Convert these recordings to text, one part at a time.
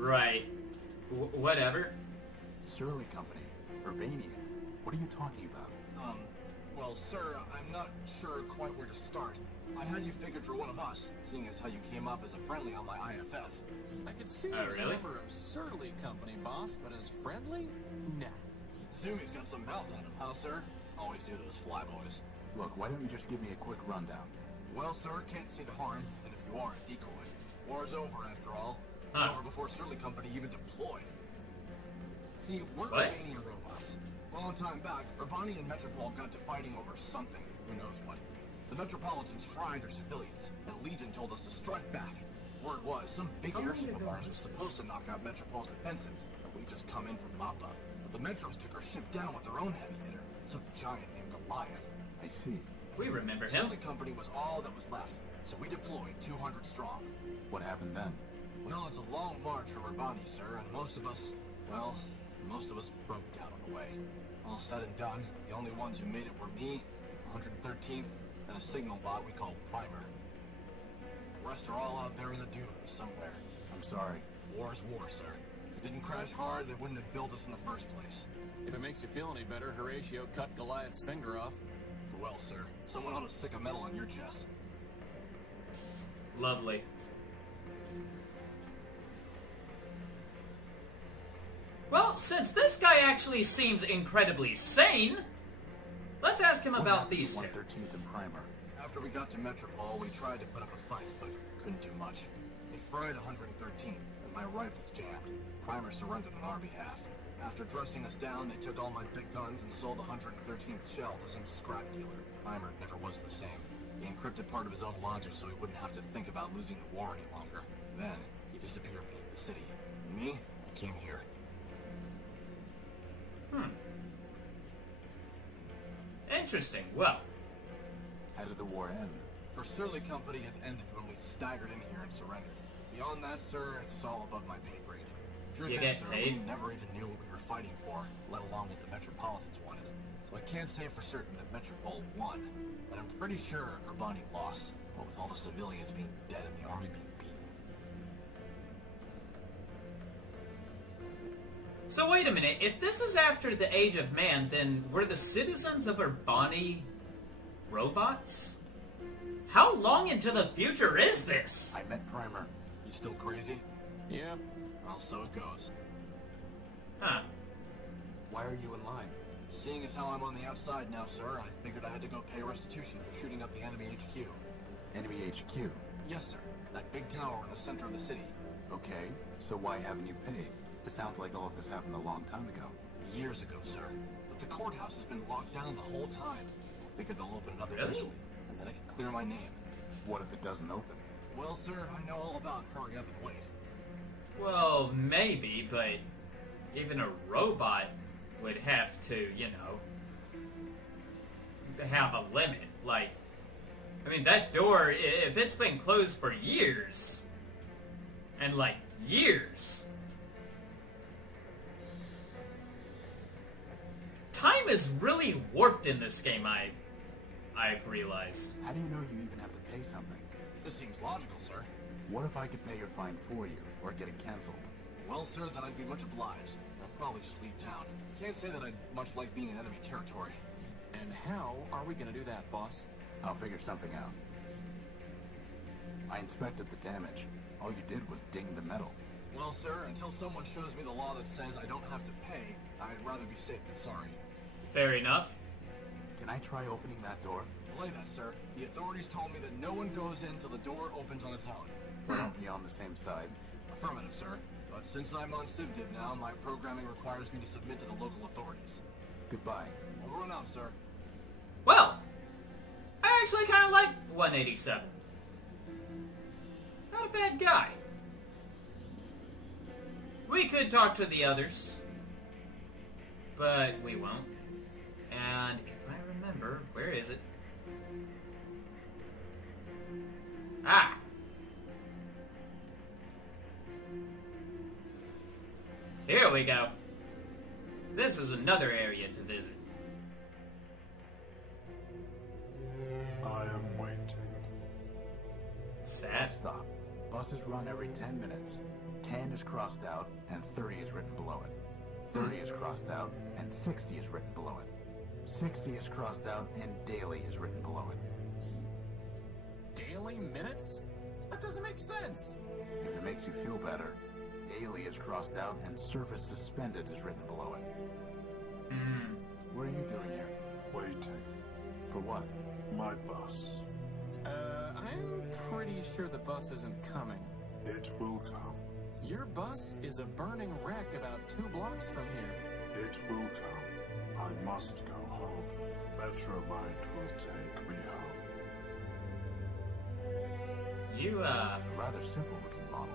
Right. Whatever. Surly Company. Urbanian. What are you talking about? Well, sir, I'm not sure quite where to start. I had you figured for one of us, seeing as how you came up as a friendly on my IFF. I could see you as a member of Surly Company, boss, but as friendly? Nah. Zumi's got some mouth on him, huh, sir? Always do those flyboys. Look, why don't you just give me a quick rundown? Well, sir, can't see the harm, and if you are a decoy. War's over, after all. It's over before Surly Company even deployed. See, we're Urbanian robots. Long time back, Urbani and Metropole got to fighting over something. Who knows what. The Metropolitans fried their civilians, and Legion told us to strike back. Word was, some big airship of ours was supposed to knock out Metropole's defenses, and we just come in from Mappa. But the Metros took our ship down with their own heavy hitter, some giant named Goliath. I see. We remember him. Surly Company was all that was left, so we deployed 200 strong. What happened then? Well, it's a long march from Urbani, sir, and most of us broke down on the way. All said and done, the only ones who made it were me, 113th, and a signal bot we call Primer. The rest are all out there in the dunes somewhere. I'm sorry. War's war, sir. If it didn't crash hard, they wouldn't have built us in the first place. If it makes you feel any better, Horatio cut Goliath's finger off. Well, sir, someone ought to stick a medal on your chest. Lovely. Well, since this guy actually seems incredibly sane, let's ask him about these two. 113th and Primer. After we got to Metropole, we tried to put up a fight, but couldn't do much. They fried 113th, and my rifles jammed. Primer surrendered on our behalf. After dressing us down, they took all my big guns and sold the 113th shell to some scrap dealer. Primer never was the same. He encrypted part of his own logic so he wouldn't have to think about losing the war any longer. Then, he disappeared beneath the city. And me, I came here. Interesting. Well, how did the war end? For Surly Company, it ended when we staggered in here and surrendered. Beyond that, sir, it's all above my pay grade. Truth is, sir, we never even knew what we were fighting for, let alone what the Metropolitans wanted. So I can't say for certain that Metropole won, but I'm pretty sure Urbani lost, what with all the civilians being dead and the army being beaten. So wait a minute, if this is after the Age of Man, then were the citizens of Urbani robots? How long into the future is this? I met Primer. You still crazy? Yeah. Well, so it goes. Huh. Why are you in line? Seeing as how I'm on the outside now, sir, I figured I had to go pay restitution for shooting up the enemy HQ. Enemy HQ? Yes, sir. That big tower in the center of the city. Okay, so why haven't you paid? It sounds like all of this happened a long time ago. Years ago, sir. But the courthouse has been locked down the whole time. I figured they'll open it up eventually, and then I can clear my name. What if it doesn't open? Well, sir, I know all about hurry up and wait. Well, maybe, but even a robot would have to, you know, have a limit. Like, I mean, that door, if it's been closed for years, and like years, time is really warped in this game, I've realized. How do you know you even have to pay something? This seems logical, sir. What if I could pay your fine for you, or get it cancelled? Well, sir, then I'd be much obliged. I'll probably just leave town. Can't say that I'd much like being in enemy territory. And how are we gonna do that, boss? I'll figure something out. I inspected the damage. All you did was ding the metal. Well, sir, until someone shows me the law that says I don't have to pay, I'd rather be safe than sorry. Fair enough. Can I try opening that door? Belay that, sir. The authorities told me that no one goes in till the door opens on its own. But aren't we on the same side? Affirmative, sir. But since I'm on CivDiv now, my programming requires me to submit to the local authorities. Goodbye. Over and out, sir. Well, I actually kind of like 187. Not a bad guy. We could talk to the others, but we won't. And if I remember, where is it? Ah! Here we go. This is another area to visit. I am waiting. Sad. Stop. Buses run every 10 minutes. 10 is crossed out and 30 is written below it. 30 is crossed out and 60 is written below it. 60 is crossed out and daily is written below it. Daily minutes? That doesn't make sense. If it makes you feel better, daily is crossed out and service suspended is written below it. What are you doing here? Waiting. For what? My bus. I'm pretty sure the bus isn't coming. It will come. Your bus is a burning wreck about 2 blocks from here. It will come. I must go home. Metromind will take me home. You, A rather simple looking model.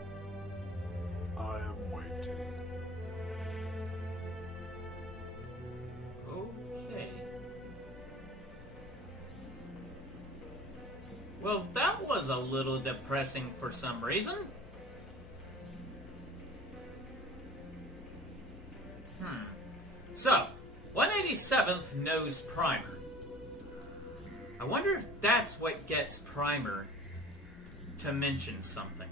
I am waiting. okay. Well, that was a little depressing for some reason. So, 187th knows Primer. I wonder if that's what gets Primer to mention something.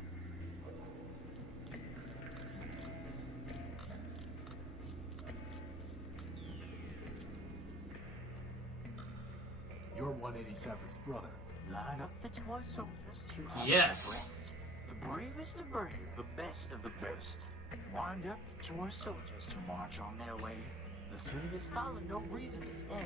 You're 187th's brother. Line up the toy soldiers to have Yes. abreast. The bravest of brave, the best of the best. Wind up the toy soldiers to march on their way. The city has fallen, no reason to stay.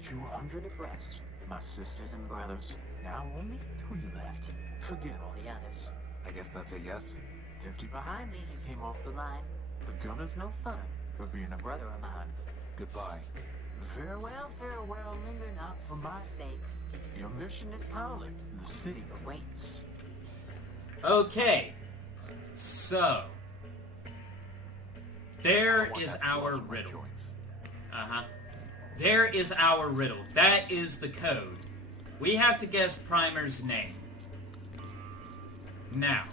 200 abreast, my sisters and brothers. Now only 3 left. Forget all the others. I guess that's a yes. 50 behind me, he came off the line. The gun is no fun for being a brother of mine. Goodbye. Farewell, farewell, linger not for my sake. Your mission is calling, the city awaits. Okay. So, there Oh, is that's our large riddle. joints. There is our riddle. That is the code. We have to guess Primer's name. Now,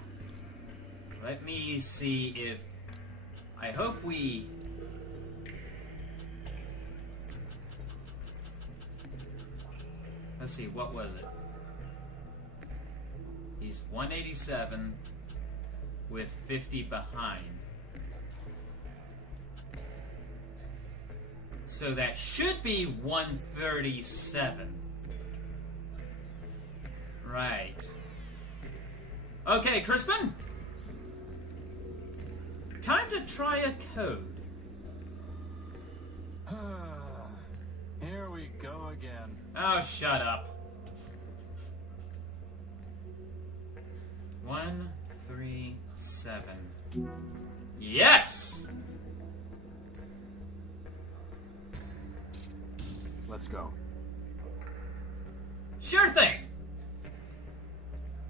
let me see if... I hope we... Let's see, what was it? He's 187 with 50 behind. So that should be 137. Right. Okay, Crispin. Time to try a code. Here we go again. Oh, shut up. 137. Yes! Let's go. Sure thing.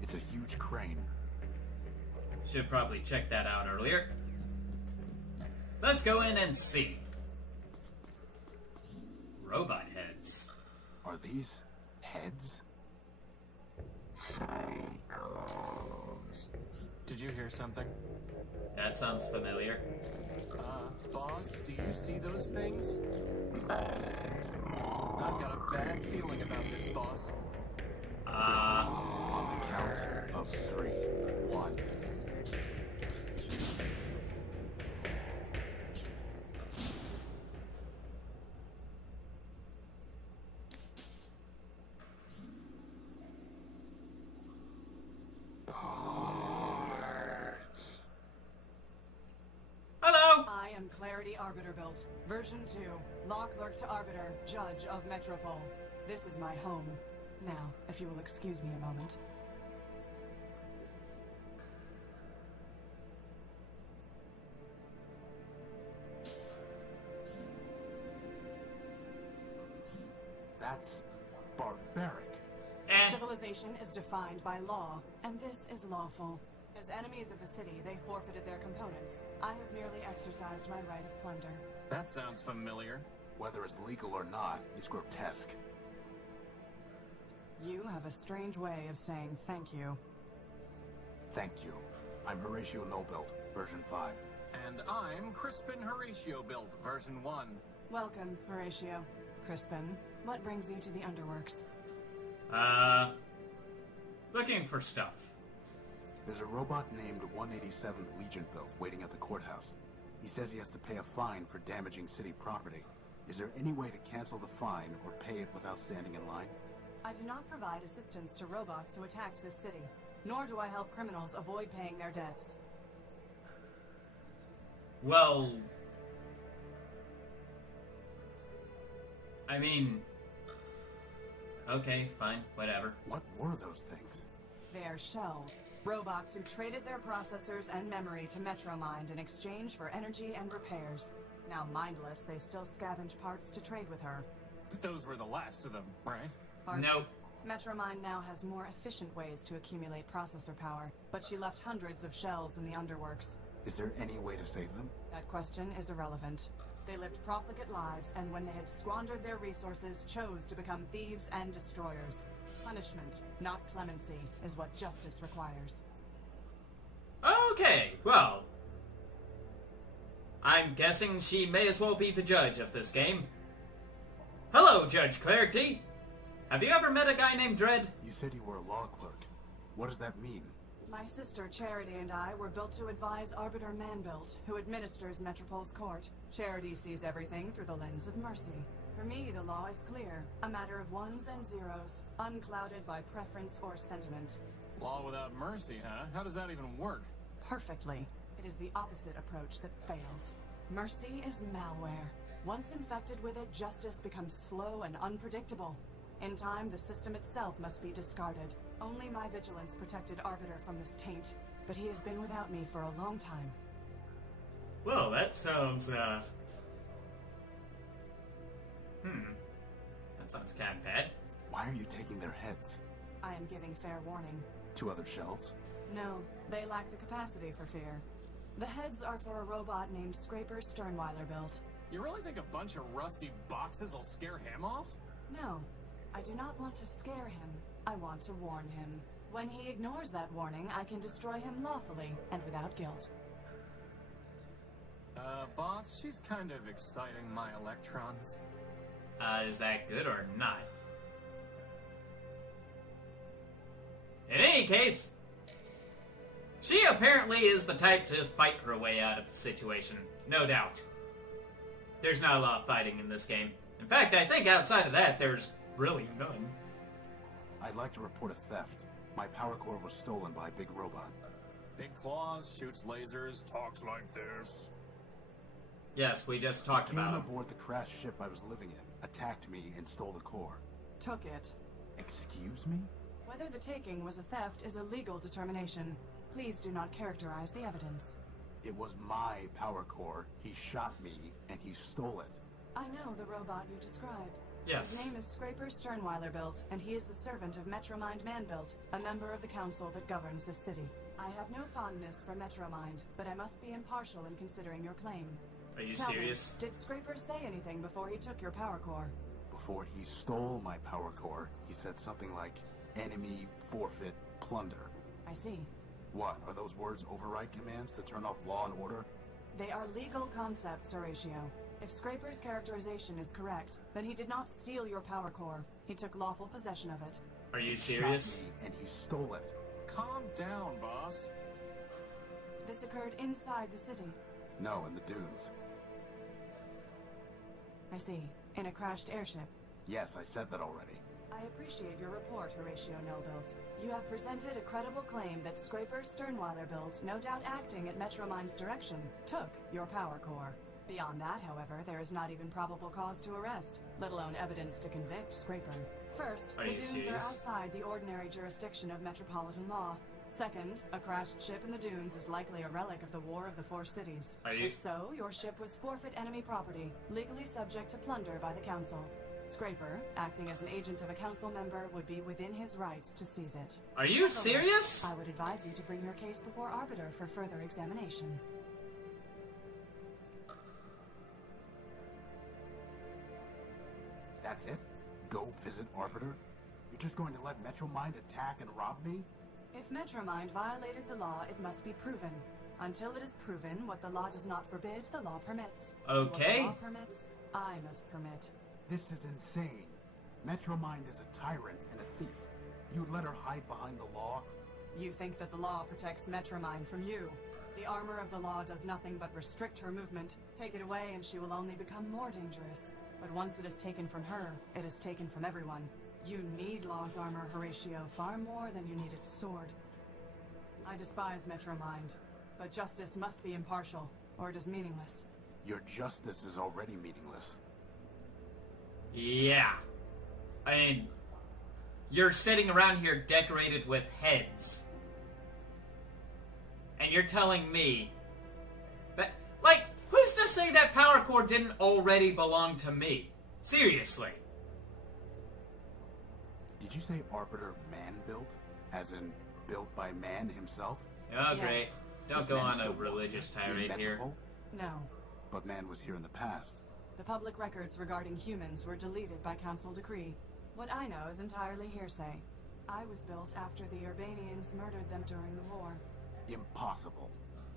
It's a huge crane. Should probably check that out earlier. Let's go in and see. Robot heads. Are these heads? Did you hear something? That sounds familiar. Boss, do you see those things? I've got a bad feeling about this, boss. On the count of 3. 1. Hello! I am Clarity Arbiter Built, version 2, Law Clerk to Arbiter, Judge of Metropole. This is my home. Now, if you will excuse me a moment. That's barbaric. And Civilization is defined by law, and this is lawful. As enemies of the city, they forfeited their components. I have merely exercised my right of plunder. That sounds familiar. Whether it's legal or not, it's grotesque. You have a strange way of saying thank you. Thank you. I'm Horatio Nobuild, version 5. And I'm Crispin Horatio Build, version 1. Welcome, Horatio. Crispin, what brings you to the Underworks? looking for stuff. There's a robot named 187th Legion built waiting at the courthouse. He says he has to pay a fine for damaging city property. Is there any way to cancel the fine or pay it without standing in line? I do not provide assistance to robots who attacked this city, nor do I help criminals avoid paying their debts. Well, I mean, okay, fine, whatever. What were those things? They are shells. Robots who traded their processors and memory to Metromind in exchange for energy and repairs. Now mindless, they still scavenge parts to trade with her. Those were the last of them, right? Nope. Metromind now has more efficient ways to accumulate processor power, but she left hundreds of shells in the underworks. Is there any way to save them? That question is irrelevant. They lived profligate lives, and when they had squandered their resources, chose to become thieves and destroyers. Punishment, not clemency, is what justice requires. Okay, well, I'm guessing she may as well be the judge of this game. Hello, Judge Clarity. Have you ever met a guy named Dredd? You said you were a law clerk. What does that mean? My sister Charity and I were built to advise Arbiter Manbuilt, who administers Metropol's court. Charity sees everything through the lens of mercy. For me, the law is clear, a matter of ones and zeros, unclouded by preference or sentiment. Law without mercy, huh? How does that even work? Perfectly. It is the opposite approach that fails. Mercy is malware. Once infected with it, justice becomes slow and unpredictable. In time, the system itself must be discarded. Only my vigilance protected Arbiter from this taint, but he has been without me for a long time. Well, that sounds, that sounds kind of bad. Why are you taking their heads? I am giving fair warning. To other shells? No, they lack the capacity for fear. The heads are for a robot named Scraper Sternweiler built. You really think a bunch of rusty boxes will scare him off? No, I do not want to scare him. I want to warn him. When he ignores that warning, I can destroy him lawfully and without guilt. Boss, she's kind of exciting my electrons. Is that good or not? In any case, she apparently is the type to fight her way out of the situation, no doubt. There's not a lot of fighting in this game. In fact, I think outside of that, there's really none. I'd like to report a theft. My power core was stolen by a big robot. Big claws, shoots lasers, talks like this. Yes, we just talked Came about it. aboard the crashed ship I was living in, attacked me, and stole the core. Took it. Excuse me? Whether the taking was a theft is a legal determination. Please do not characterize the evidence. It was my power core. He shot me, and he stole it. I know the robot you described. Yes. His name is Scraper Sternweiler built, and he is the servant of Metromind Manbuilt, a member of the council that governs this city. I have no fondness for Metromind, but I must be impartial in considering your claim. Are you Tell serious? Me, did Scraper say anything before he took your power core? Before he stole my power core, he said something like, enemy, forfeit, plunder. I see. What, are those words override commands to turn off law and order? They are legal concepts, Horatio. If Scraper's characterization is correct, then he did not steal your power core. He took lawful possession of it. Are you He serious? shot me, and he stole it. Calm down, boss. This occurred inside the city. No, in the dunes. I see. In a crashed airship. Yes, I said that already. I appreciate your report, Horatio Nullbuilt. You have presented a credible claim that Scraper Sternweiler built, no doubt acting at Metromind's direction, took your power core. Beyond that, however, there is not even probable cause to arrest, let alone evidence to convict Scraper. First, Are the you dunes serious? are outside the ordinary jurisdiction of metropolitan law. Second, a crashed ship in the dunes is likely a relic of the War of the Four Cities. Are you- If so, your ship was forfeit enemy property, legally subject to plunder by the council. Scraper, acting as an agent of a council member, would be within his rights to seize it. Are you serious? I would advise you to bring your case before Arbiter for further examination. That's it? Go visit Arbiter? You're just going to let Metromind attack and rob me? If Metromind violated the law, it must be proven. Until it is proven, what the law does not forbid, the law permits. Okay. What the law permits, I must permit. This is insane. Metromind is a tyrant and a thief. You'd let her hide behind the law? You think that the law protects Metromine from you. The armor of the law does nothing but restrict her movement. Take it away and she will only become more dangerous. But once it is taken from her, it is taken from everyone. You need law's armor, Horatio, far more than you need its sword. I despise Metromind, but justice must be impartial, or it is meaningless. Your justice is already meaningless. Yeah. I mean, you're sitting around here decorated with heads. And you're telling me that, like, who's to say that power core didn't already belong to me? Seriously. Did you say Arbiter man-built? As in, built by man himself? Oh, Yes. great. Don't Does go man on still a walk religious in tirade here. Metropole? No. But man was here in the past. The public records regarding humans were deleted by council decree. What I know is entirely hearsay. I was built after the Urbanians murdered them during the war. Impossible.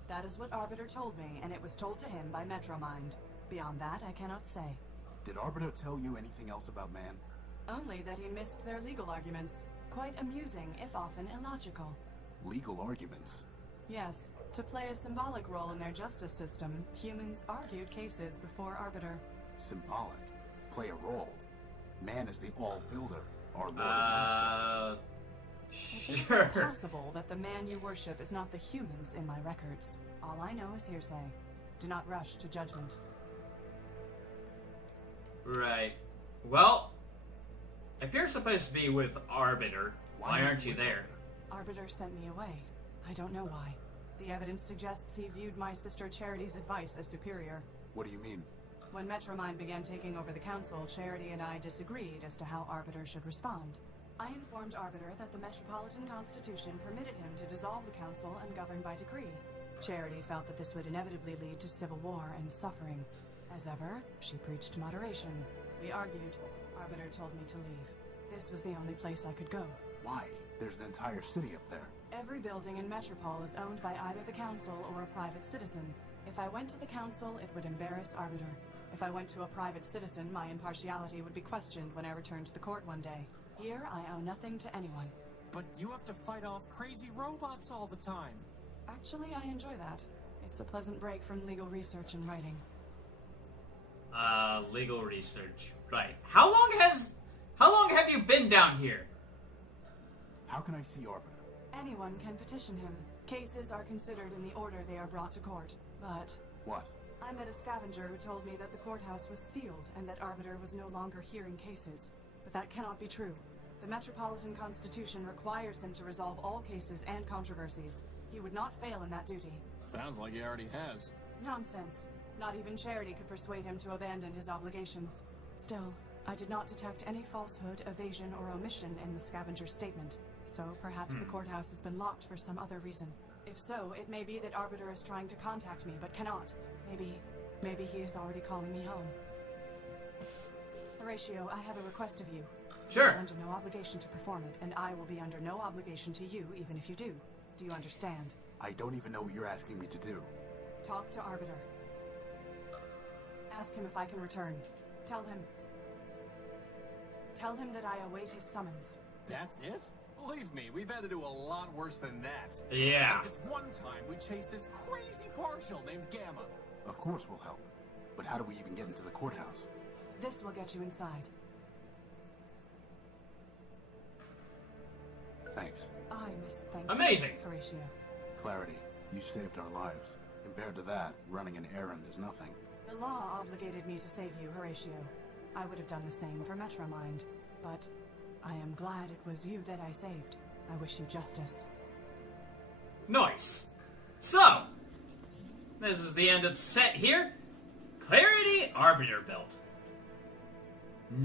That is what Arbiter told me, and it was told to him by Metromind. Beyond that, I cannot say. Did Arbiter tell you anything else about man? Only that he missed their legal arguments. Quite amusing, if often illogical. Legal arguments? Yes, to play a symbolic role in their justice system, humans argued cases before Arbiter. Symbolic. Play a role. Man is the all-builder, our Lord and Master. It is Sure. possible that the man you worship is not the humans in my records. All I know is hearsay. Do not rush to judgment. Right. Well, if you're supposed to be with Arbiter, why aren't you with there? Arbiter sent me away. I don't know why. The evidence suggests he viewed my sister Charity's advice as superior. What do you mean? When Metromind began taking over the council, Charity and I disagreed as to how Arbiter should respond. I informed Arbiter that the Metropolitan Constitution permitted him to dissolve the council and govern by decree. Charity felt that this would inevitably lead to civil war and suffering. As ever, she preached moderation. We argued. Arbiter told me to leave. This was the only place I could go. Why? There's an entire city up there. Every building in Metropole is owned by either the council or a private citizen. If I went to the council, it would embarrass Arbiter. If I went to a private citizen, my impartiality would be questioned when I returned to the court one day. Here, I owe nothing to anyone. But you have to fight off crazy robots all the time. Actually, I enjoy that. It's a pleasant break from legal research and writing. Legal research. Right. How long have you been down here? How can I see Arbiter? Anyone can petition him. Cases are considered in the order they are brought to court. But What? I met a scavenger who told me that the courthouse was sealed and that Arbiter was no longer hearing cases. But that cannot be true. The Metropolitan Constitution requires him to resolve all cases and controversies. He would not fail in that duty. Sounds like he already has. Nonsense. Not even Charity could persuade him to abandon his obligations. Still, I did not detect any falsehood, evasion, or omission in the scavenger's statement. So perhaps the courthouse has been locked for some other reason. If so, it may be that Arbiter is trying to contact me, but cannot. Maybe he is already calling me home. Horatio, I have a request of you. Sure. You are under no obligation to perform it, and I will be under no obligation to you, even if you do. Do you understand? I don't even know what you're asking me to do. Talk to Arbiter. Ask him if I can return. Tell him that I await his summons. That's it? Believe me, we've had to do a lot worse than that. Yeah. Like this one time, we chased this crazy partial named Gamma. Of course we'll help. But how do we even get into the courthouse? This will get you inside. Thanks. I must thank Amazing. you, Horatio. Clarity, you saved our lives. Compared to that, running an errand is nothing. The law obligated me to save you, Horatio. I would have done the same for Metromind, but I am glad it was you that I saved. I wish you justice. Nice. So, this is the end of the set here. Clarity Arbiter built.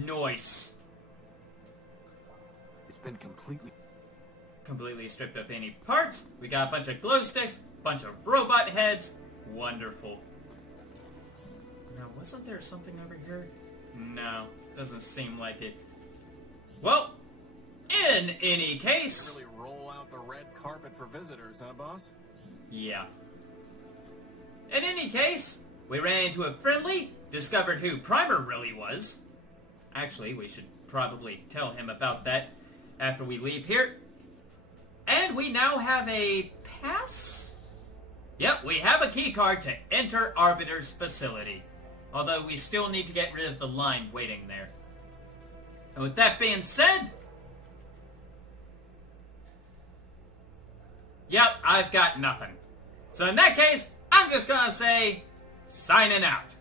Nice. It's been Completely stripped of any parts. We got a bunch of glow sticks, bunch of robot heads. Wonderful. Now, wasn't there something over here? No, doesn't seem like it. Well, in any case... Really roll out the red carpet for visitors, huh, boss? Yeah. In any case, we ran into a friendly, discovered who Primer really was. Actually, we should probably tell him about that after we leave here. And we now have a pass? Yep, we have a key card to enter Arbiter's facility. Although we still need to get rid of the line waiting there. And with that being said... Yep, I've got nothing. So in that case, I'm just gonna say, signing out.